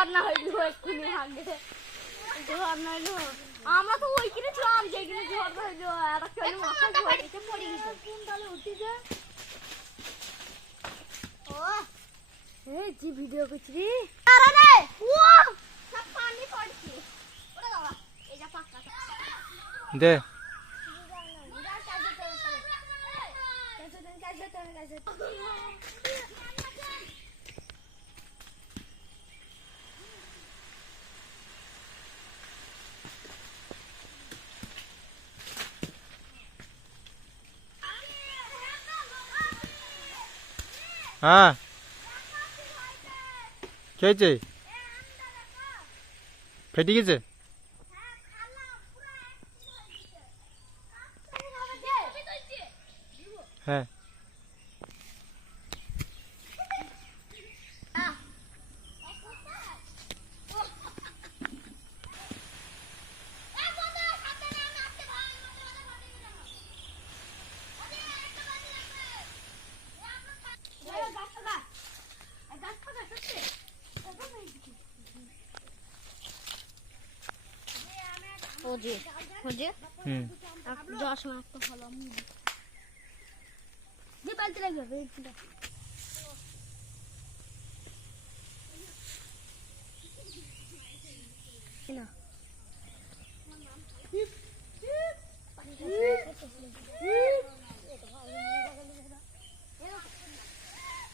ঝর্ণা হইলো এক্ষুনি আগে ঝর্ণা হইলো আমরা তো ওই কিনে ছিলাম যেখানে ঝর্ণা হইলো আর একটা হইলো মাথায় পড়ে গেছে কোন তালে উঠি যে ও এই জি ভিডিও করছি রে আরে রে ও সব পানি পড়ছে ওরে বাবা এই যা পাক্কা দে হ্যাঁ কি হয়েছে ফেটে গেছে হ্যাঁ ওজে ওজে জশ মাছ তো হলো যে বালতি লাগবে না